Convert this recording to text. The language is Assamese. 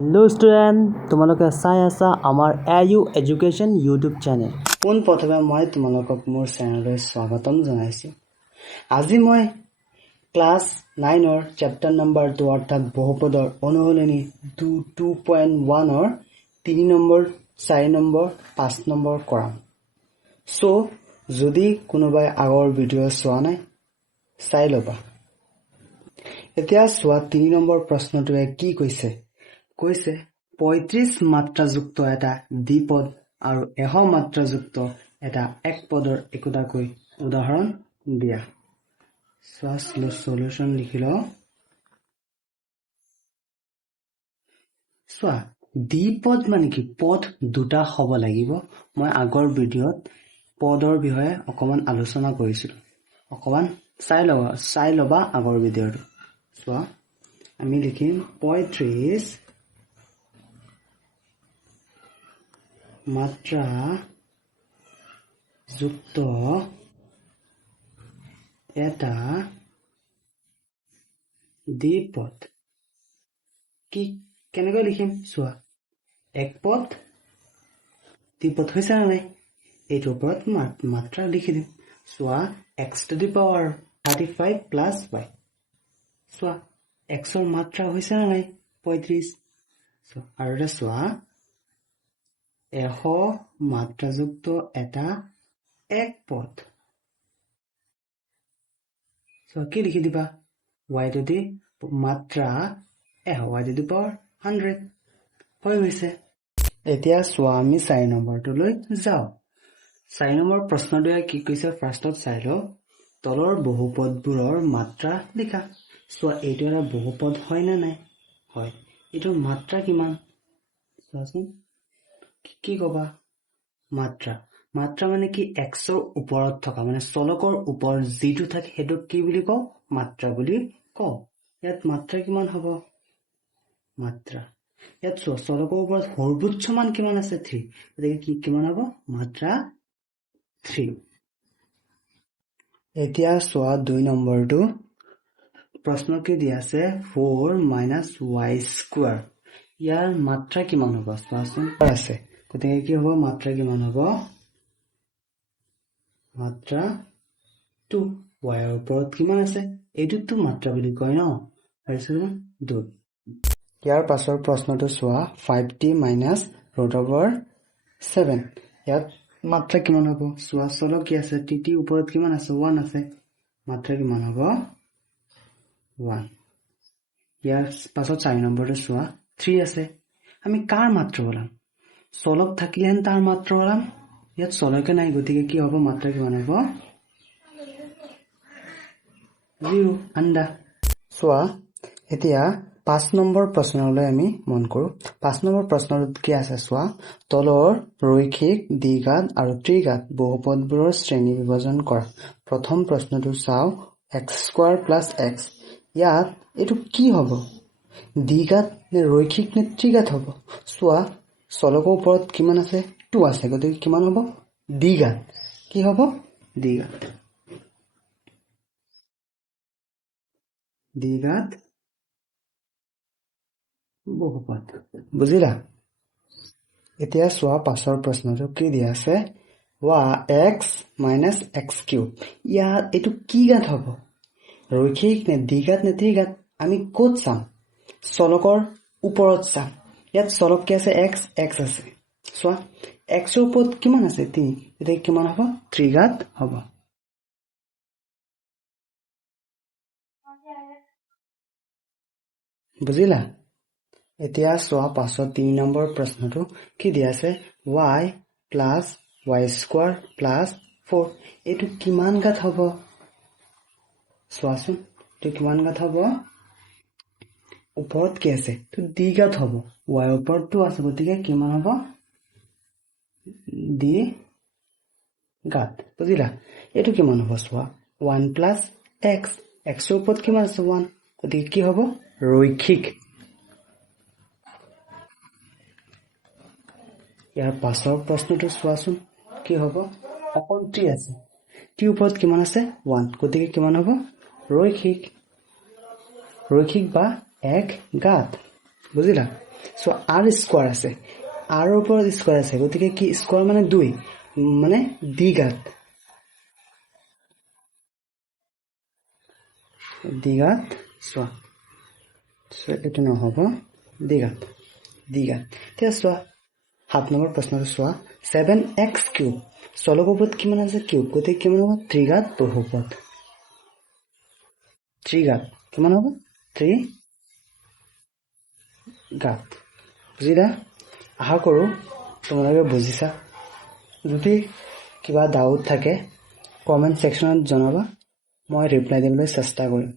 हेलो स्टूडेंट তোমালোকে চাই আছা আমাৰ AU এডুকেশ্যন ইউটিউব চেনেল পোন প্ৰথমে মই তোমালোকক মোৰ চেনেললৈ স্বাগতম জনাইছো আজি মই ক্লাছ 9 ৰ চেপ্টাৰ নম্বৰ 2 অৰ্থাৎ বহুপদৰ অনুশীলনী 2.1 ৰ 3 নম্বৰ 4 নম্বৰ 5 নম্বৰ কৰাম সো যদি কোনোবাই আগৰ ভিডিও চোৱা নাই চাই লবা এতিয়া চোৱা 3 নম্বৰ প্ৰশ্নটোৱে কি কৈছে 35 মাত্ৰাযুক্ত এটা দ্বিপদ আৰু 100 মাত্ৰাযুক্ত এটা একপদৰ একোটাকৈ উদাহৰণ দিয়া সলিউশন লিখিল দ্বিপদ মানে কি পদ দুটা হ'ব লাগিব মই আগৰ ভিডিওত পদৰ বিষয়ে অকমান আলোচনা কৰিছিলো অকমান চাই লবা আগৰ ভিডিওটো আমি লিখিম 35 মাত্ৰা যুক্ত এটা দ্বিপদ কি কেনেকৈ লিখিম এক পদ দ্বিপদ হৈছে না নাই এইটোৰ ওপৰত মাত্ৰা লিখি দিম x to the power 35 plus y x ৰ মাত্ৰা হৈছে না নাই 35 আৰু এটা 100 মাত্ৰাযুক্ত এটা এক পদ কি লিখি দিবা y to the মাত্ৰা 100 y to the power 100 হৈ গৈছে এতিয়া আমি 4 নম্বৰটোলৈ যাও 4 নম্বৰ প্ৰশ্নটোৱে কি কৈছে ফাৰ্ষ্টত চাই লও তলৰ বহুপদবোৰৰ মাত্ৰা লিখা এইটো এটা বহুপদ হয় না নাই হয় এটোৰ মাত্ৰা কিমান চোৱাচোন কি কবা মাত্ৰা মানে কি x ৰ ওপৰত থকা মানে চলকৰ ওপৰত যিটো থাকে হেতু কি বুলি কও মাত্ৰা বুলি কও ইয়াত মাত্ৰা কিমান হ'ব মাত্ৰা ইয়াত চলকৰ ওপৰত সৰ্বোচ্চ মান কিমান আছে 3 গতিকে কি কিমান হ'ব মাত্ৰা 3 এতিয়া 2 নম্বৰটো প্ৰশ্ন কি দিয়া আছে 4 - y স্কয়াৰ ইয়াৰ মাত্ৰা কিমান হ'ব চোৱাচোন আছে গতিকে কি হ'ব মাত্ৰা কিমান হ'ব মাত্ৰা 2 y ৰ ওপৰত কিমান আছে এইটোতো মাত্ৰা বুলি কয় ন পাইছো 2 ইয়াৰ পাছৰ প্ৰশ্নটো 5t - √7 ইয়াত মাত্ৰা কিমান হ'ব চলক কি আছে tt ওপৰত কিমান আছে 1 আছে মাত্ৰা কিমান হ'ব 1 ইয়াৰ পাছত 4 নম্বৰটো 3 আছে আমি কাৰ মাত্ৰা ওলাম চলক থাকিলেন তাৰ মাত্ৰা ওলাম ইয়াত চলকে নাই গতিকে কি হ'ব মাত্ৰা কিমান হ'ব 0 আন্ডা এতিয়া 5 নম্বৰ প্ৰশ্নলৈ আমি মন কৰো 5 নম্বৰ প্ৰশ্নটোত কি আছে তলৰ ৰৈখিক দ্বিঘাত আৰু ত্ৰিঘাত বহুপদবোৰৰ শ্ৰেণী বিভাজন কৰা প্ৰথম প্ৰশ্নটো চাও x² + x ইয়াত এটো কি হ'ব দ্বিঘাত নে ৰৈখিক নে ত্ৰিঘাত হ'ব চলকৰ ওপৰত কিমান আছে 2 আছে গতিকে কিমান হ'ব দ্বিঘাত কি হ'ব দ্বিঘাত বহুপদ বুজিলা এতিয়া পাছৰ প্ৰশ্নটো কি দিয়া আছে x - x³ ইয়াত এটো কি ঘাত হ'ব ৰৈখিক নে দ্বিঘাত নে ত্ৰিঘাত আমি ক'ত চাম চলকৰ ওপৰত চাম ইয়াত চলক কি আছে x আছে x ৰ ওপৰত কিমান আছে 3 এটা কিমান হ'ব ত্ৰিঘাত হ'ব বুজিলা এতিয়া পাছত 3 নম্বৰ প্ৰশ্নটো কি দিয়া আছে y + y² + 4 এটো কিমান ঘাত হ'ব চোৱাচোন এটো কিমান ঘাত হ'ব ওপৰত কি আছে তো দ্বিঘাত হ'ব y ৰ ওপৰত 2 আছে গতিকে কিমান হ'ব দ্বিঘাত বুজিলা এটো কিমান হ'ব 1 + x x ৰ ওপৰত কিমান আছে 1 গতিকে কি হ'ব ৰৈখিক ইয়াৰ পাছৰ প্ৰশ্নটো চোৱাচোন কি হ'ব অকল t আছে t ওপৰত কিমান আছে 1 গতিকে কিমান হ'ব ৰৈখিক বা এক ঘাত বুজিলা সো r স্কোয়াৰ আছে, r ৰ ওপৰত স্কোয়াৰ আছে, গতিকে কি স্কোয়াৰ মানে 2 মানে দ্বিঘাত চোৱা, এইটো নহ'ব, দ্বিঘাত এতিয়া চোৱা 7 নম্বৰ প্ৰশ্নটো চোৱা 7x কিউব চলক পদ কিমান আছে কিউব, গতিকে কিমান হ'ব ত্ৰিঘাত বহুপদ, ত্ৰিঘাত কিমান হ'ব ত্ৰিঘাত। বুজিলা? আশা কৰোঁ তোমালোকে বুজিছা। যদি কিবা ডাউট থাকে কমেণ্ট ছেকশ্যনত জনাবা, মই ৰিপ্লাই দিবলৈ চেষ্টা কৰিম।